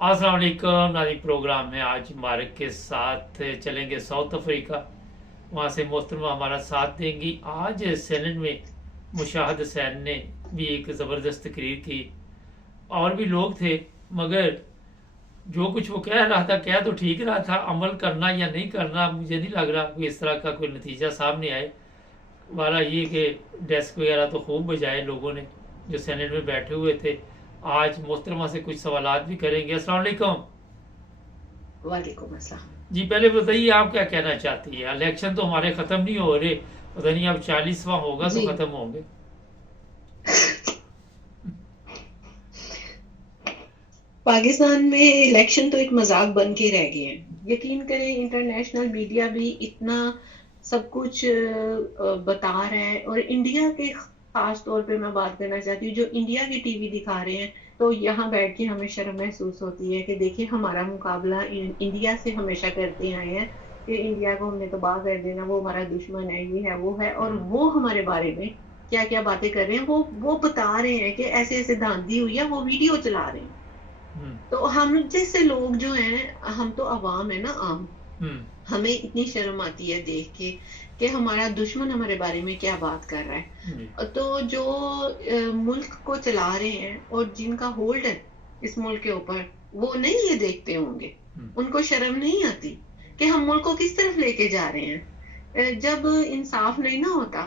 अस्सलाम वालेकुम नाज़रीन। प्रोग्राम में आज मार्क के साथ चलेंगे साउथ अफ्रीका। वहाँ से मोहतरमा हमारा साथ देंगी। आज सेनेट में मुशाहिद हुसैन ने भी एक ज़बरदस्त तकरीर की। और भी लोग थे, मगर जो कुछ वो कह रहा था कह तो ठीक रहा था, अमल करना या नहीं करना मुझे नहीं लग रहा कोई इस तरह का कोई नतीजा सामने आए। वाला ये कि डेस्क वगैरह तो खूब बजाए लोगों ने जो सेनेट में बैठे हुए थे। आज मोहतरमा से कुछ सवालात भी करेंगे। अस्सलाम वालेकुम। वालेकुम अस्सलाम। जी, पहले बताइए आप क्या कहना चाहती है। इलेक्शन तो हमारे ख़त्म नहीं हो रहे, पता नहीं अब 40वां होगा तो जी, ख़त्म होंगे। पाकिस्तान में इलेक्शन तो एक मजाक बन के रह गए हैं। यकीन करें, इंटरनेशनल मीडिया भी इतना सब कुछ बता रहा है, और इंडिया के खास तौर पे मैं बात करना चाहती हूँ, जो इंडिया की टीवी दिखा रहे हैं, तो यहाँ बैठ के हमें शर्म महसूस होती है कि देखिए हमारा मुकाबला इंडिया से हमेशा करते आए हैं कि इंडिया को हमने तबाह कर देना, वो हमारा दुश्मन है, ये है वो है, और हम्म। वो हमारे बारे में क्या क्या बातें कर रहे हैं, वो बता रहे हैं कि ऐसे ऐसे धांधली हुई है, वो वीडियो चला रहे हैं। हम्म। तो हम जैसे लोग जो हैं, हम तो अवाम है ना, आम। हम्म। हमें इतनी शर्म आती है देख के कि हमारा दुश्मन हमारे बारे में क्या बात कर रहा जी। है। तो जो मुल्क को चला रहे हैं और जिनका होल्ड है इस मुल्क के ऊपर, वो नहीं ये देखते होंगे, हम्म। उनको शर्म नहीं आती कि हम मुल्क को किस तरफ लेके जा रहे हैं। जब इंसाफ नहीं ना होता,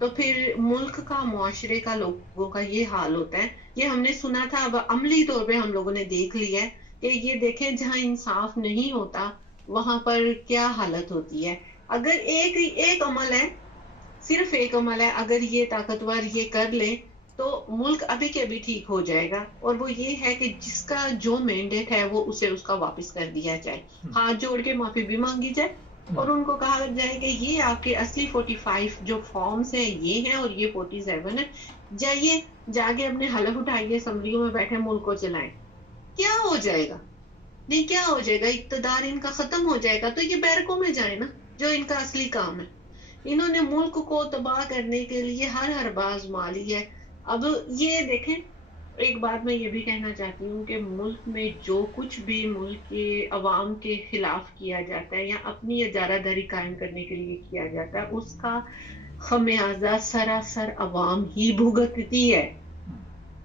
तो फिर मुल्क का, मुआशरे का, लोगों का ये हाल होता है। ये हमने सुना था, अब अमली तौर पे हम लोगों ने देख लिया है कि ये देखें, जहां इंसाफ नहीं होता वहां पर क्या हालत होती है। अगर एक एक अमल है, सिर्फ एक अमल है, अगर ये ताकतवर ये कर ले, तो मुल्क अभी के अभी ठीक हो जाएगा। और वो ये है कि जिसका जो मैंडेट है वो उसे उसका वापस कर दिया जाए, हम्म। हाथ जोड़ के माफी भी मांगी जाए, हम्म। और उनको कहा जाए कि ये आपके असली 45 जो फॉर्म्स हैं ये हैं, और ये 47 है। जाइए, जाके अपने हलफ उठाइए, असम्बलियों में बैठे मुल्क को चलाएं। क्या हो जाएगा? नहीं, क्या हो जाएगा, इक्तदार इनका खत्म हो जाएगा, तो ये बैरकों में जाए ना, जो इनका असली काम है। इन्होंने मुल्क को तबाह करने के लिए हर बाज मारी है। अब ये देखें, एक बात मैं ये भी कहना चाहती हूँ कि मुल्क में जो कुछ भी मुल्क के अवाम के खिलाफ किया जाता है या अपनी इजारादारी कायम करने के लिए किया जाता है, उसका खमियाजा सरासर अवाम ही भुगतती है।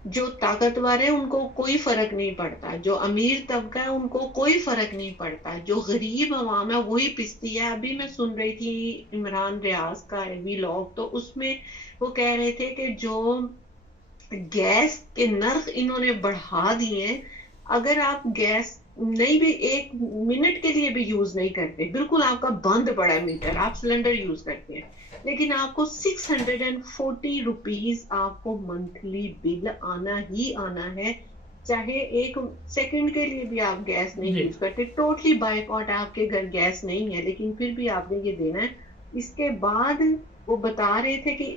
जो ताकतवर है उनको कोई फर्क नहीं पड़ता, जो अमीर तबका है उनको कोई फर्क नहीं पड़ता, जो गरीब अवाम है वही पिसती है। अभी मैं सुन रही थी इमरान रियाज का वीलॉग, तो उसमें वो कह रहे थे कि जो गैस के नर्ख इन्होंने बढ़ा दिए हैं, अगर आप गैस नहीं भी एक मिनट के लिए भी यूज नहीं करते, बिल्कुल आपका बंद पड़ा है मीटर, आप सिलेंडर यूज करते हैं, लेकिन आपको 640 रुपीज आपको मंथली बिल आना ही आना है। चाहे एक सेकंड के लिए भी आप गैस नहीं जी। यूज करते, टोटली बायकॉट, आपके घर गैस नहीं है, लेकिन फिर भी आपने ये देना है। इसके बाद वो बता रहे थे कि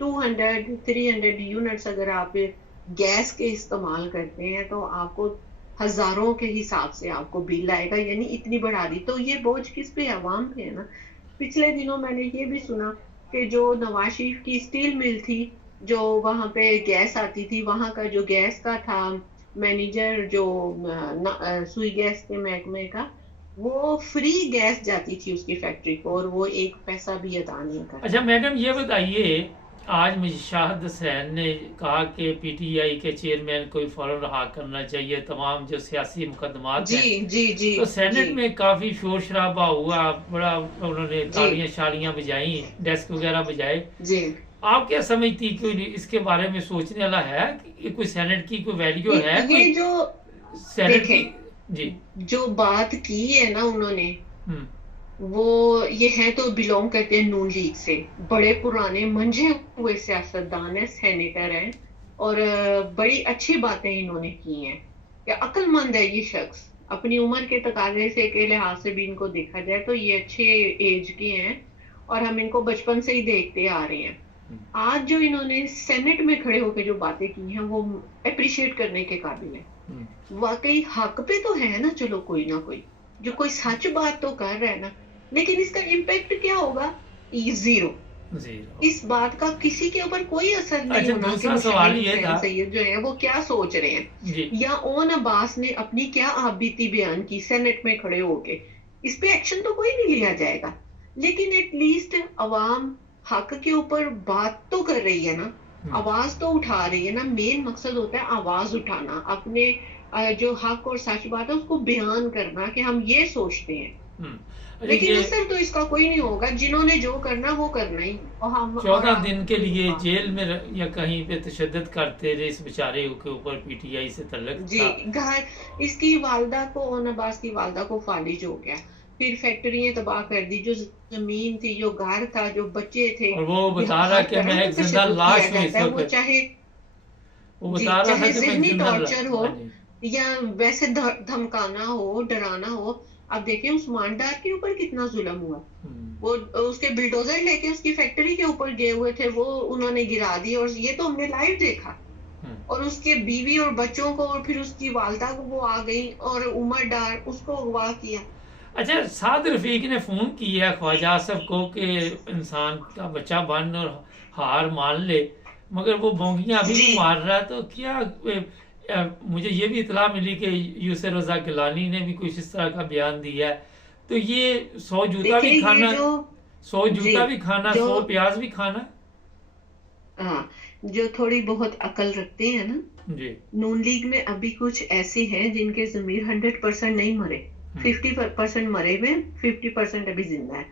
200 300 यूनिट्स अगर आप गैस के इस्तेमाल करते हैं, तो आपको हजारों के हिसाब से आपको बिल आएगा, यानी इतनी बढ़ा दी। तो ये बोझ किस पे? आवाम पे है ना। पिछले दिनों मैंने ये भी सुना कि जो नवाज शरीफ की स्टील मिल थी, जो वहां पे गैस आती थी, वहां का जो गैस का था मैनेजर, जो सुई गैस के महकमे का, वो फ्री गैस जाती थी उसकी फैक्ट्री को, और वो एक पैसा भी अदा नहीं अच्छा करता। मैडम, ये बताइए, आज मुशाहिद हुसैन ने कहा कि पीटीआई के चेयरमैन को फौरन रहा करना चाहिए, तमाम जो सियासी मुकदमात जी, हैं। जी, जी, तो जी, सेनेट में काफ़ी शोर शराबा हुआ, बड़ा उन्होंने जी, तालियां शालियां बजाई, डेस्क वगैरह बजाए। जी। आप क्या समझती, कोई इसके बारे में सोचने वाला है कि ये कोई सेनेट की कोई वैल्यू है ये कोई जो सेनेट की? देखें, जी। जो बात की है ना उन्होंने, हम्म। वो ये है तो बिलोंग करते हैं नून लीग से, बड़े पुराने मंझे हुए सियासतदान है, सेनेटर हैं, और बड़ी अच्छी बातें इन्होंने की हैं। या अक्लमंद है ये शख्स, अपनी उम्र के तकाजे से के लिहाज से भी इनको देखा जाए तो ये अच्छे एज के हैं, और हम इनको बचपन से ही देखते आ रहे हैं। आज जो इन्होंने सेनेट में खड़े होकर जो बातें की हैं, वो अप्रिशिएट करने के काबिल है। हम्म। वाकई हक पे तो है ना, चलो कोई ना कोई जो कोई सच बात तो कर रहा है ना, लेकिन इसका इम्पैक्ट क्या होगा? जीरो। जी। इस बात का किसी के ऊपर कोई असर नहीं अच्छा, होना कि दूसरा सवाल मुशाहिद ये था। हुसैन सैयद जो है वो क्या सोच रहे हैं, जी। या ओन अब्बास ने अपनी क्या आपबीती बयान की सेनेट में खड़े होके। इस पे एक्शन तो कोई नहीं लिया जाएगा, लेकिन एटलीस्ट अवाम हक के ऊपर बात तो कर रही है ना, हम्म, आवाज तो उठा रही है ना। मेन मकसद होता है आवाज उठाना, अपने जो हक और सच बात है उसको बयान करना कि हम ये सोचते हैं। हम्म। अच्छा, लेकिन ये असर तो इसका कोई नहीं होगा, जिन्होंने जो करना वो करना ही है। और हम और 14 आप दिन के कोई लिए बात जेल नहीं। में या कहीं पे तशद्दुद करते रहे इस बेचारे के ऊपर, पीटीआई से तल्लक जी, था। घर इसकी वालदा को, ओन अब्बास की वालदा को फालिज हो गया, फिर फैक्ट्रियां तबाह कर दी, जो जमीन थी, जो घर था, जो बच्चे थे। और वो बता रहा हर कि तरह मैं का एक जिंदा तशद्दुद किया लाश हूँ इस जाता है, वो वक्त। चाहे वो जी, बता रहा था चाहे कि मैं एक ज़हनी जिंदा टॉर्चर हो हाँ जी। या वैसे धमकाना हो, डराना हो। अब देखिए उस्मान डार के ऊपर कितना जुल्म हुआ। हम्म, वो उसके बिल्डोजर लेके उसकी फैक्ट्री के ऊपर गए हुए थे, वो उन्होंने गिरा दी, और ये तो हमने लाइव देखा। हम्म। और उसके बीवी और बच्चों को, और फिर उसकी वालदा को वो आ गई, और उमर डार उसको अगवा किया। अच्छा, साद रफीक ने फोन किया ख्वाजा आसफ को कि इंसान का बच्चा बन और हार मान ले, मगर वो बोंगियां अभी जी, भी मार रहा है। तो क्या मुझे ये भी इतला मिली कि यूसुफ रजा गिलानी ने भी कुछ इस तरह का बयान दिया है। तो ये 100 जूता देखिए भी ये खाना, जो 100 जी, जूता भी खाना, जो 100 प्याज भी खाना। हाँ, जो थोड़ी बहुत अकल रखते हैं ना, जी। नून लीग में अभी कुछ ऐसे हैं जिनके जमीर 100% नहीं मरे, हम्म, 50% मरे हुए, 50% अभी जिंदा है।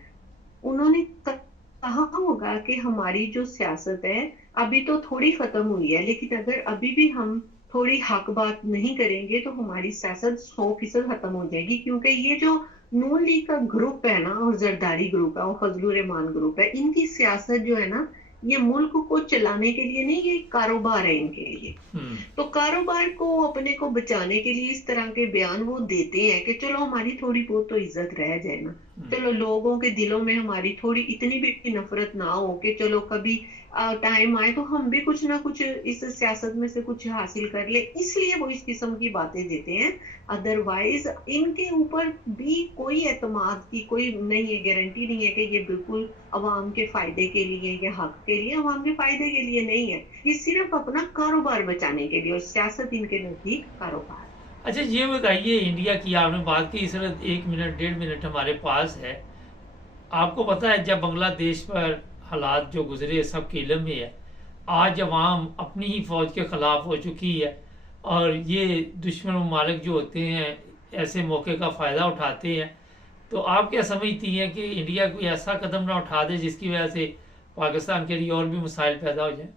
उन्होंने कहा होगा कि हमारी जो सियासत है अभी तो थोड़ी खत्म हुई है, लेकिन अगर अभी भी हम थोड़ी हक बात नहीं करेंगे तो हमारी सियासत 100% खत्म हो जाएगी। क्योंकि ये जो नून लीग का ग्रुप है ना, और जरदारी ग्रुप है और फजलुर रहमान ग्रुप है, इनकी सियासत जो है ना, ये मुल्क को चलाने के लिए नहीं, ये कारोबार है इनके लिए। हम्म, तो कारोबार को अपने को बचाने के लिए इस तरह के बयान वो देते हैं कि चलो हमारी थोड़ी बहुत तो इज्जत रह जाए ना, हम्म। चलो लोगों के दिलों में हमारी थोड़ी इतनी भी नफरत ना हो कि चलो कभी टाइम आए तो हम भी कुछ ना कुछ इस सियासत में से कुछ हासिल कर ले, इसलिए वो इस किस्म की बातें देते हैं। अदरवाइज इनके ऊपर भी कोई एतमाद की कोई नहीं है, गारंटी नहीं है कि ये बिल्कुल अवाम के फायदे के लिए या हक के लिए, अवाम के फायदे के लिए नहीं है। ये सिर्फ अपना कारोबार बचाने के लिए, और सियासत इनके नजदीक कारोबार। अच्छा, ये बताइए, इंडिया की आपने बात की, इस वक्त 1 मिनट 1.5 मिनट हमारे पास है। आपको पता है जब बांग्लादेश पर हालात जो गुजरे सबके इल्म में है, आज अवाम अपनी ही फौज के खिलाफ हो चुकी है। और ये दुश्मन ममालिक जो होते हैं ऐसे मौके का फ़ायदा उठाते हैं। तो आप क्या समझती हैं कि इंडिया कोई ऐसा कदम ना उठा दे जिसकी वजह से पाकिस्तान के लिए और भी मसाइल पैदा हो जाए?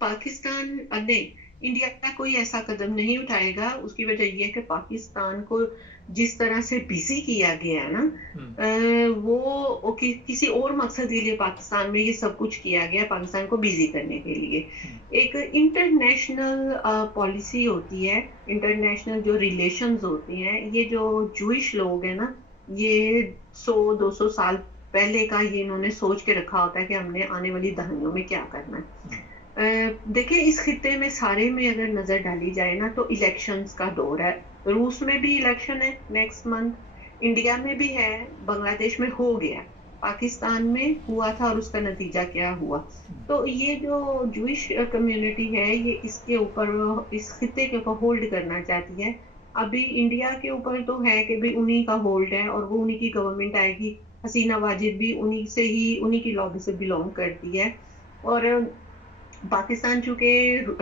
पाकिस्तान नहीं, इंडिया का कोई ऐसा कदम नहीं उठाएगा। उसकी वजह यह है कि पाकिस्तान को जिस तरह से बिजी किया गया है ना, हम्म, किसी और मकसद के लिए पाकिस्तान में ये सब कुछ किया गया, पाकिस्तान को बिजी करने के लिए। हम्म, एक इंटरनेशनल पॉलिसी होती है, इंटरनेशनल जो रिलेशंस होती हैं, ये जो जूइश लोग हैं ना, ये 100-200 साल पहले का ये इन्होंने सोच के रखा होता है कि हमने आने वाली दहाइयों में क्या करना है। हम्म, देखिए इस खित्ते में सारे में अगर नजर डाली जाए ना, तो इलेक्शंस का दौर है। रूस में भी इलेक्शन है नेक्स्ट मंथ, इंडिया में भी है, बांग्लादेश में हो गया, पाकिस्तान में हुआ था और उसका नतीजा क्या हुआ। तो ये जो जूइश कम्युनिटी है, ये इसके ऊपर, इस खित्ते के ऊपर होल्ड करना चाहती है। अभी इंडिया के ऊपर तो है कि भाई उन्हीं का होल्ड है, और वो उन्हीं की गवर्नमेंट आएगी। हसीना वाजिद भी उन्हीं से ही, उन्हीं की लॉबी से बिलोंग करती है। और पाकिस्तान चूंकि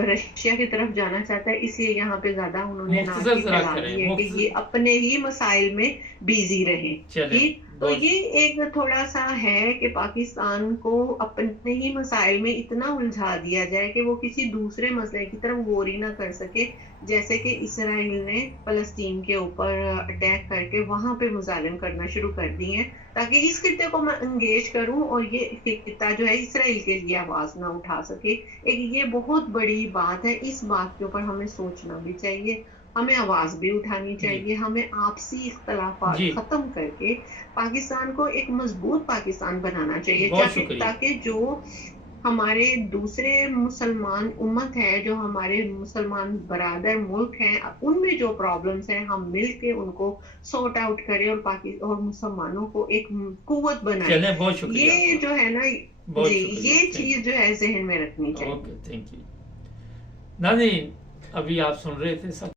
रशिया की तरफ जाना चाहता है, इसलिए यहाँ पे ज्यादा उन्होंने मुख्तसर नारकी जरा फैला करें, दी है कि ये मुख्तसर। अपने ही मसाइल में बिजी रहे। चले, ठीक, तो बहुत। ये एक थोड़ा सा है कि पाकिस्तान को अपने ही मसाइल में इतना उलझा दिया जाए कि वो किसी दूसरे मसले की तरफ गौर ही ना कर सके। जैसे कि इसराइल ने फलस्तीन के ऊपर अटैक करके वहां पे मुजालिम करना शुरू कर दिए हैं, ताकि इस खित्ते को मैं एंगेज करूं और ये खित्ता जो है इसराइल के लिए आवाज ना उठा सके। एक ये बहुत बड़ी बात है, इस बात के ऊपर हमें सोचना भी चाहिए, हमें आवाज भी उठानी जी। चाहिए, हमें आपसी इख्तलाफात जी, खत्म करके पाकिस्तान को एक मजबूत पाकिस्तान बनाना चाहिए, बहुत शुक्रिया। ताकि जो ہمارے دوسرے مسلمان امت ہے، جو ہمارے مسلمان برادر ملک ہیں، ان میں جو پرابلمس ہیں ہم مل کے ان کو سارٹ آؤٹ کریں اور مسلمانوں کو ایک قوت بنائیں. چلیں، بہت شکریہ یہ آپ کا. جو ہے نا، بہت جی شکریہ. یہ Thank چیز جو ہے ذہن میں رکھنی you. چاہیے. Okay, thank you. ناظرین، ابھی آپ سن رہے تھے سب